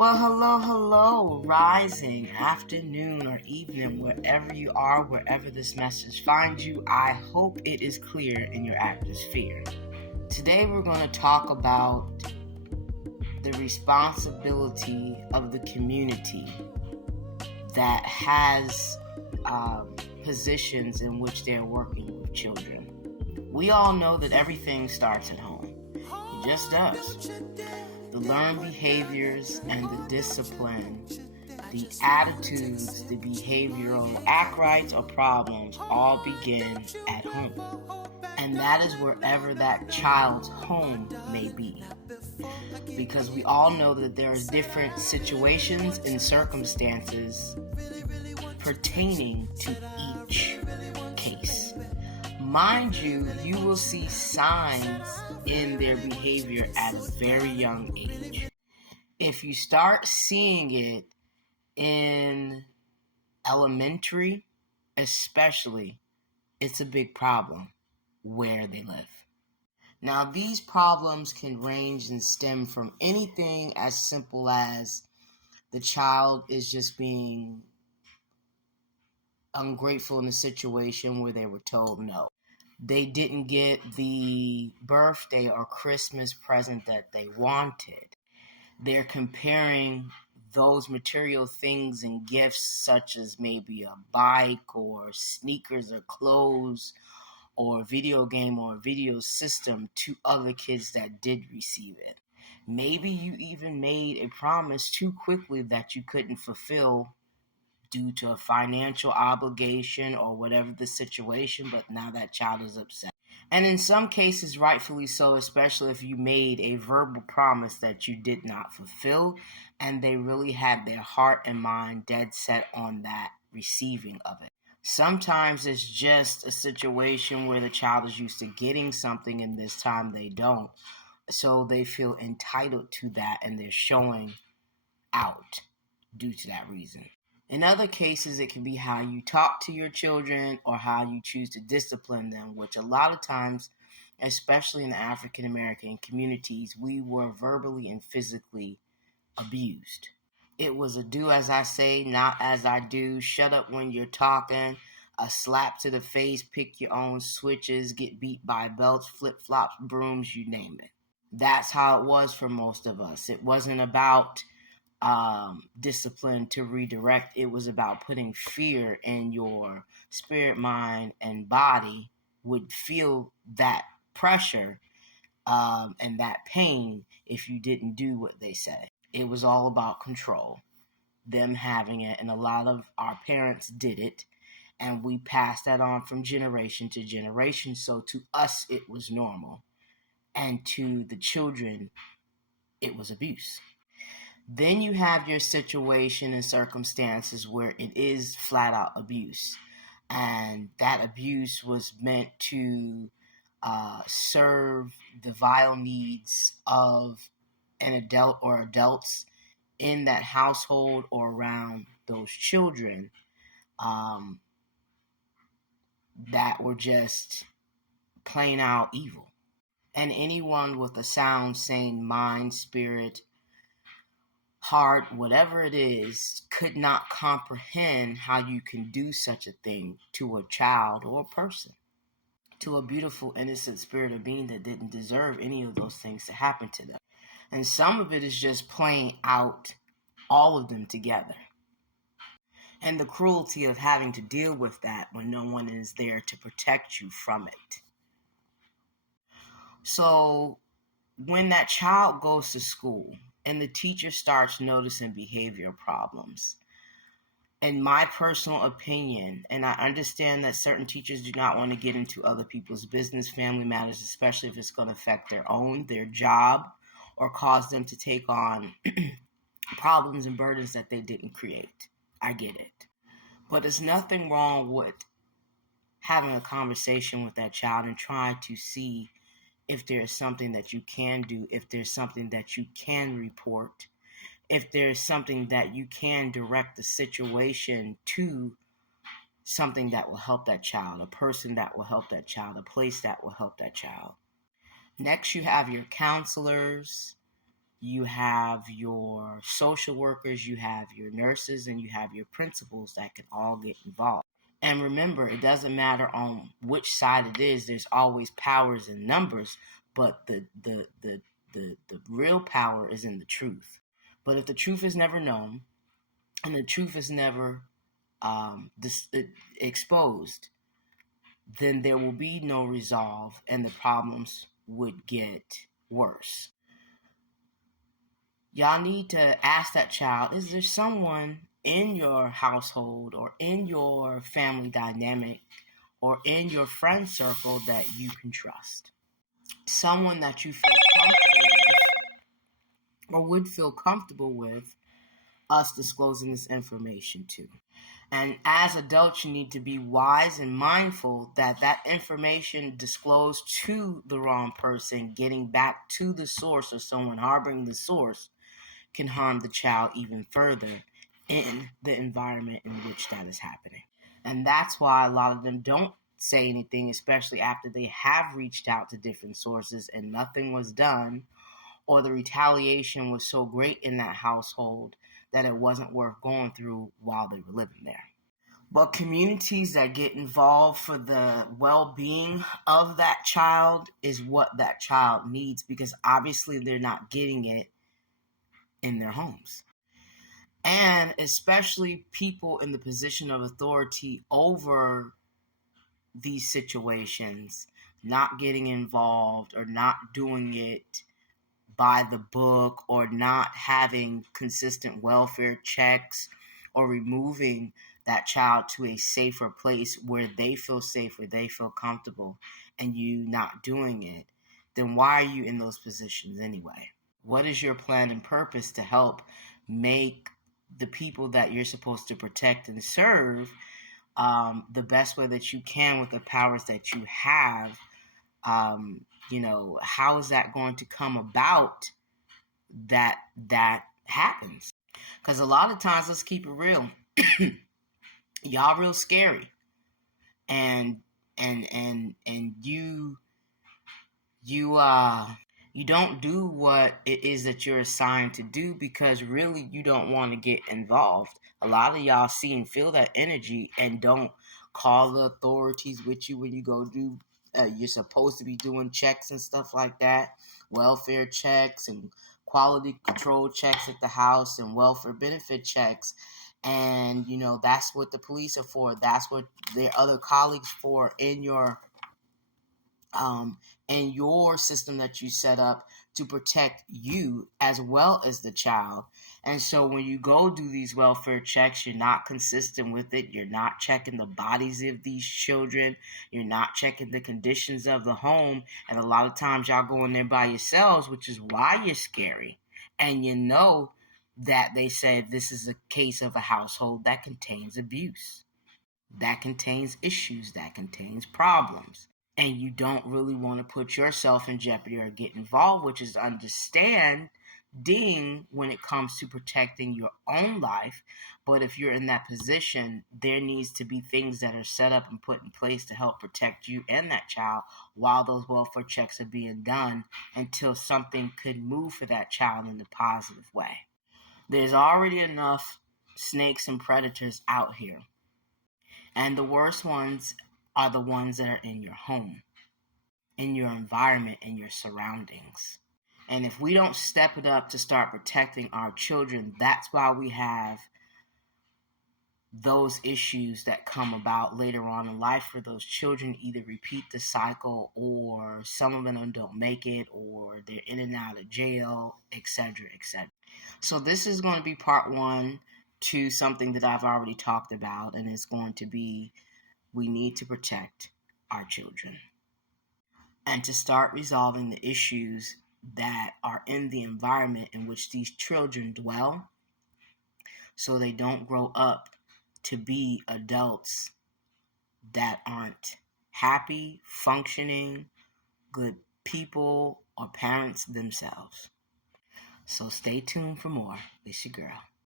Well, hello, rising, afternoon, or evening, wherever you are, wherever this message finds you. I hope it is clear in your atmosphere. Today, we're going to talk about the responsibility of the community that has positions in which they're working with children. We all know that everything starts at home. It just does. The learned behaviors and the discipline, the attitudes, the behavioral act rights or problems all begin at home. And that is wherever that child's home may be. Because we all know that there's different situations and circumstances pertaining to each case. Mind you, you will see signs in their behavior at a very young age. If you start seeing it in elementary, especially, it's a big problem where they live. Now, these problems can range and stem from anything as simple as the child is just being ungrateful in a situation where they were told no. They didn't get the birthday or Christmas present that they wanted. They're comparing those material things and gifts, such as maybe a bike or sneakers or clothes or a video game or a video system, to other kids that did receive it. Maybe you even made a promise too quickly that you couldn't fulfill due to a financial obligation or whatever the situation, but now that child is upset. And in some cases, rightfully so, especially if you made a verbal promise that you did not fulfill, and they really had their heart and mind dead set on that receiving of it. Sometimes it's just a situation where the child is used to getting something and this time they don't. So they feel entitled to that and they're showing out due to that reason. In other cases, it can be how you talk to your children or how you choose to discipline them, which a lot of times, especially in the African American communities, we were verbally and physically abused. It was a do as I say, not as I do, shut up when you're talking, a slap to the face, pick your own switches, get beat by belts, flip-flops, brooms, you name it. That's how it was for most of us. It wasn't about discipline to redirect. It was about putting fear in your spirit, mind, and body would feel that pressure and that pain if you didn't do what they say. It was all about control, them having it, and a lot of our parents did it, and we passed that on from generation to generation. So to us, it was normal, and to the children, it was abuse. Then you have your situation and circumstances where it is flat out abuse. And that abuse was meant to serve the vile needs of an adult or adults in that household or around those children that were just plain out evil. And anyone with a sound, sane mind, spirit, heart, whatever it is, could not comprehend how you can do such a thing to a child or a person, to a beautiful, innocent spirit of being that didn't deserve any of those things to happen to them. And some of it is just playing out all of them together. And the cruelty of having to deal with that when no one is there to protect you from it. So when that child goes to school, and the teacher starts noticing behavior problems. In my personal opinion, and I understand that certain teachers do not want to get into other people's business, family matters, especially if it's going to affect their job, or cause them to take on problems and burdens that they didn't create. I get it. But there's nothing wrong with having a conversation with that child and trying to see if there's something that you can do, if there's something that you can report, if there's something that you can direct the situation to something that will help that child, a person that will help that child, a place that will help that child. Next, you have your counselors, you have your social workers, you have your nurses, and you have your principals that can all get involved. And remember, it doesn't matter on which side it is. There's always powers in numbers, but the real power is in the truth. But if the truth is never known and the truth is never exposed, then there will be no resolve and the problems would get worse. Y'all need to ask that child, is there someone in your household or in your family dynamic or in your friend circle that you can trust? Someone that you feel comfortable with or would feel comfortable with us disclosing this information to. And as adults, you need to be wise and mindful that that information disclosed to the wrong person, getting back to the source or someone harboring the source, can harm the child even further in the environment in which that is happening. And that's why a lot of them don't say anything, especially after they have reached out to different sources and nothing was done, or the retaliation was so great in that household that it wasn't worth going through while they were living there. But communities that get involved for the well-being of that child is what that child needs, because obviously they're not getting it in their homes. And especially people in the position of authority over these situations not getting involved or not doing it by the book or not having consistent welfare checks or removing that child to a safer place where they feel safe, where they feel comfortable, and you not doing it, then why are you in those positions anyway? What is your plan and purpose to help make the people that you're supposed to protect and serve the best way that you can with the powers that you have? How is that going to come about that happens? Because a lot of times, let's keep it real, y'all real scary, and you don't do what it is that you're assigned to do because really you don't want to get involved. A lot of y'all see and feel that energy and don't call the authorities with you when you go do. You're supposed to be doing checks and stuff like that, welfare checks and quality control checks at the house and welfare benefit checks. And, that's what the police are for. That's what their other colleagues for in your system that you set up to protect you as well as the child. And so when you go do these welfare checks, you're not consistent with it. You're not checking the bodies of these children. You're not checking the conditions of the home. And a lot of times y'all go in there by yourselves, which is why you're scary. And that they said this is a case of a household that contains abuse, that contains issues, that contains problems. And you don't really want to put yourself in jeopardy or get involved, which is understanding when it comes to protecting your own life. But if you're in that position, there needs to be things that are set up and put in place to help protect you and that child while those welfare checks are being done until something could move for that child in a positive way. There's already enough snakes and predators out here. And the worst ones are the ones that are in your home, in your environment, in your surroundings. And if we don't step it up to start protecting our children, that's why we have those issues that come about later on in life for those children. Either repeat the cycle, or some of them don't make it, or they're in and out of jail, etc., etc. So this is going to be part one to something that I've already talked about, and it's going to be, we need to protect our children and to start resolving the issues that are in the environment in which these children dwell, so they don't grow up to be adults that aren't happy, functioning, good people, or parents themselves. So stay tuned for more. It's your girl.